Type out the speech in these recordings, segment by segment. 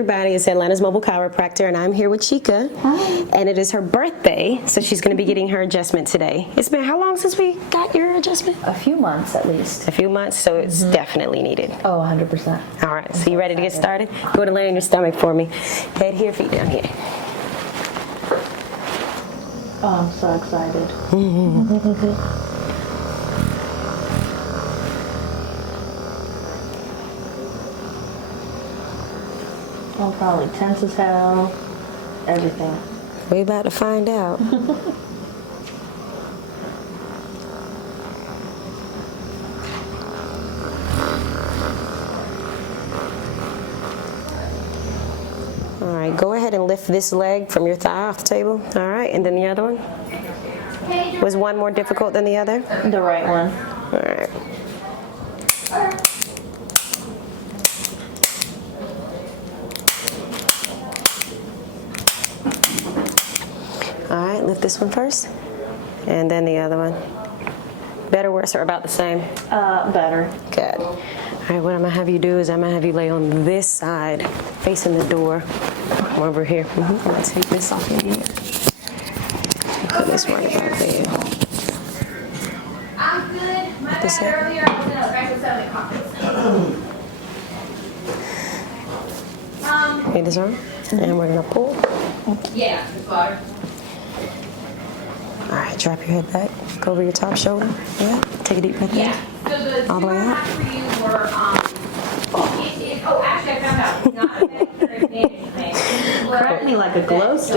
everybody. It's Atlanta's Mobile Chiropractor, and I'm here with Chica. Hi. And it is her birthday, so she's going to be getting her adjustment today. It's been how long since we got your adjustment? A few months at least. A few months, so it's definitely needed. Oh, 100%. All right, so you ready to get started? Go ahead and lay on your stomach for me. Head here, feet down here. Oh, I'm so excited. I'm probably tense as hell. Everything. We about to find out. All right, go ahead and lift this leg from your thigh off the table. All right, and then the other one. Was one more difficult than the other? The right one. All right. All right, lift this one first, and then the other one. Better, worse, or about the same? Better. Good. All right, what I'm gonna have you do is I'm gonna have you lay on this side, facing the door. Come over here. I'm gonna take this off of here. Put this right about there. I'm good. My This bad earlier. I was in a breakfast at the conference. Need this arm, and we're gonna pull. Yeah, the water. All right, drop your head back. Go over your top shoulder. Yeah. Take a deep breath in. Yeah. So the All the way two out. I had for you were actually I found out it's not a Medicare Advantage thing. Cracked me like a glow stick.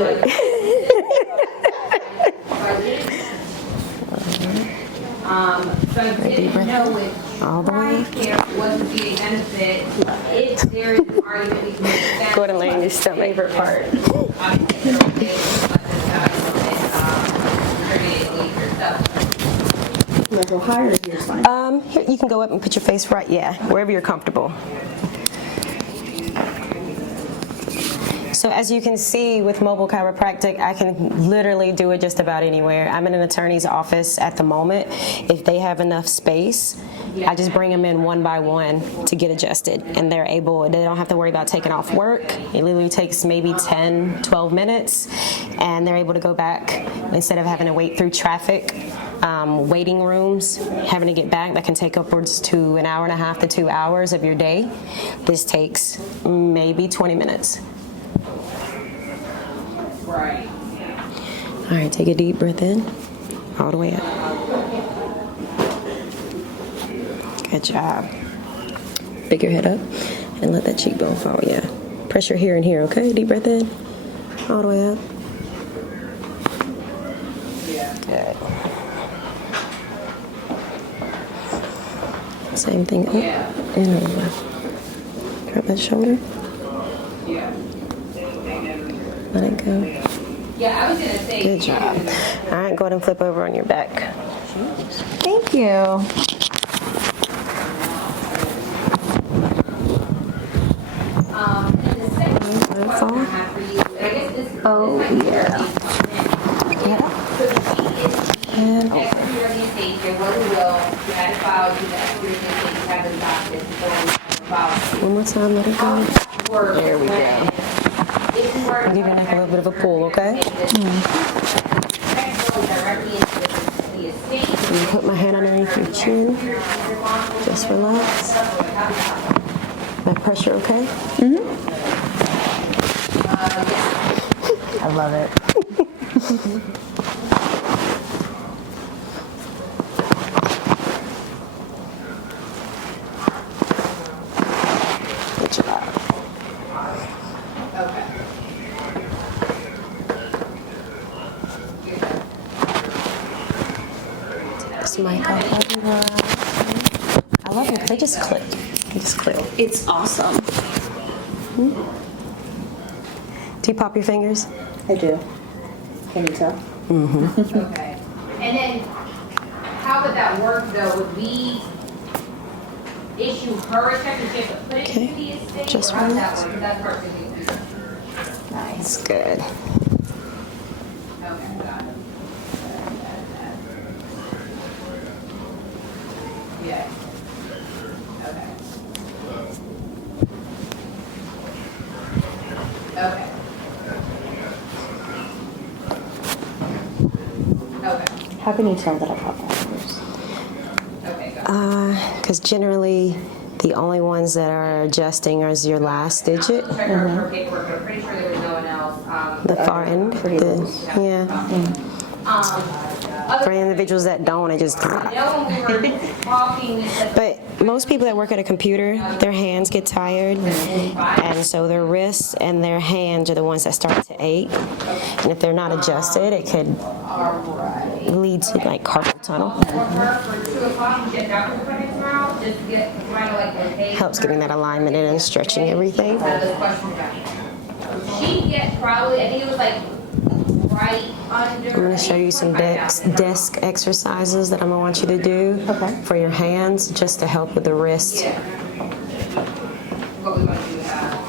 So I didn't know if All the way. there wasn't be a benefit if there is an argument we can make that. Go ahead and lay on your stomach. Favorite part. Obviously, there are days, but A little higher here is fine. Here, you can go up and put your face right, wherever you're comfortable. So as you can see with mobile chiropractic, I can literally do it just about anywhere. I'm in an attorney's office at the moment. If they have enough space, I just bring them in one by one to get adjusted, and they don't have to worry about taking off work. It literally takes maybe 10, 12 minutes, and they're able to go back instead of having to wait through traffic. Waiting rooms, having to get back, that can take upwards to an hour and a half to 2 hours of your day. This takes maybe 20 minutes. Right. All right, take a deep breath in, all the way up. Good job. Pick your head up and let that cheekbone fall, Pressure here and here, okay? Deep breath in, all the way up. Good. Same thing up and over. Grab that shoulder. Let it go. Yeah, I was gonna say. Good job. All right, go ahead and flip over on your back. Thank you. The second question I have for you, I guess this Oh, yeah. And extra organization, what we will, you had to file, you have to have the documents before we file. one more time, let it How go. does that work? There we go. If you were I'll give your neck a little bit of a pull, okay? directly into the estate. I'm gonna put my hand underneath your chin. Just relax. That pressure, okay? I love it. Good job. Okay. This mic off of you. I love them because they just clip. They just clip. It's awesome. Do you pop your fingers? I do. Can you tell? Okay. And then, how would that work though? Would we issue her a check and she has to put it Okay. into the estate? Just or how does that relax. work? That's part of the Nice. Good. Okay, got it. Yeah. Okay. How can you tell that I've got fibers? Okay, go. Because generally, the only ones that are adjusting is your last digit, Check her paperwork, but I'm pretty sure there was no one else. the far end. For individuals that don't, it just. I know when we were talking, you said But most people that work at a computer, their hands get tired, and so their wrists and their hands are the ones that start to ache. And if they're not adjusted, it could lead to like carpal tunnel. for her for 2 o'clock, she had doctor's appointment tomorrow, just to get kind of like okay. Helps getting that alignment in and stretching everything. Those questions about it. She gets probably, I think it was like right under. I'm going to show you some desk exercises that I'm going to want you to do for your hands, just to help with the wrist. Yeah. What we want to do with that.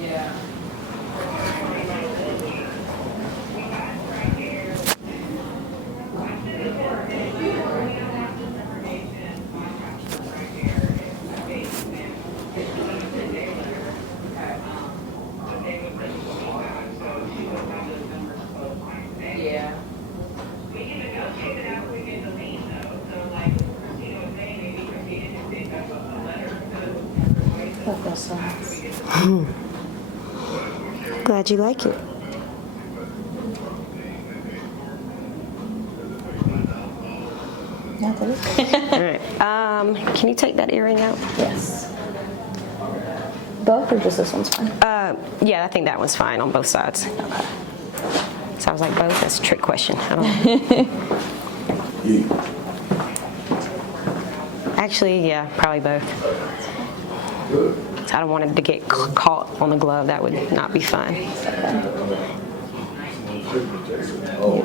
Yeah. Yeah. That feels so nice. Glad you like it. Yeah, that is good. All right. Can you take that earring out? Yes. Both or just this one's fine? Yeah, I think that one's fine on both sides. Okay. So I was like, both? That's a trick question. I don't know. Actually, yeah, probably both. So I don't want it to get caught on the glove. That would not be fun.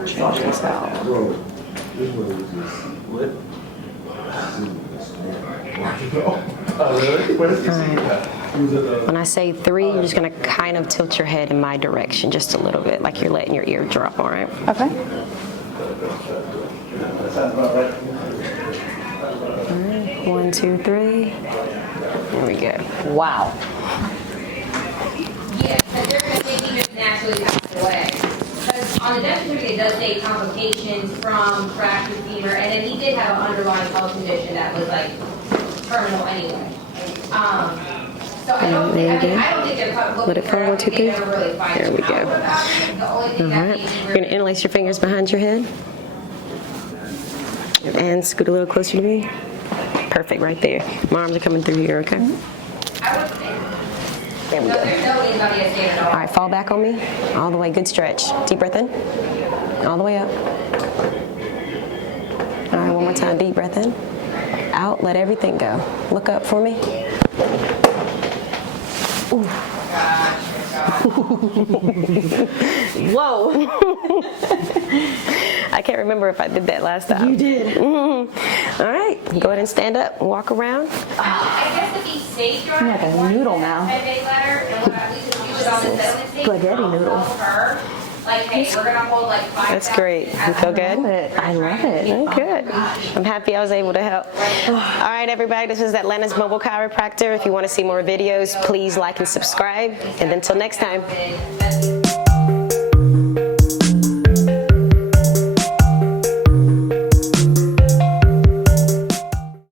Change this out. When I say 3, you're just going to kind of tilt your head in my direction just a little bit, like you're letting your ear drop, all right? Okay. All right. 1, 2, 3. There we go. Wow. Yeah, because they're going to think he just naturally passed away. Because on the death certificate, it does say complications from fractured femur, and then he did have an underlying health condition that was like terminal anyway. So I don't think, they're looking Let it for fall, 1, 2, 3. They never really find There we out go. about it. The only thing All that right. maybe You're going to interlace your fingers behind your head. And scoot a little closer to me. Perfect, right there. My arms are coming through here, okay? I would think. There we So go. there's no anybody that's saying at all. All right, fall back on me. All the way, good stretch. Deep breath in. All the way up. All right, one more time, deep breath in. Out, let everything go. Look up for me. Ooh. Whoa. I can't remember if I did that last time. You did. All right, go ahead and stand up, walk around. I guess to be safe, you're I'm like a noodle now. 10-day letter, and what at least if you put on the settlement stage, Spaghetti I'll noodle. tell her, like, hey, we're gonna hold like 5. That's great. You feel good? I love it. Oh, good. I'm happy I was able to help. All right, everybody, this is Atlanta's Mobile Chiropractor. If you want to see more videos, please like and subscribe. And until next time.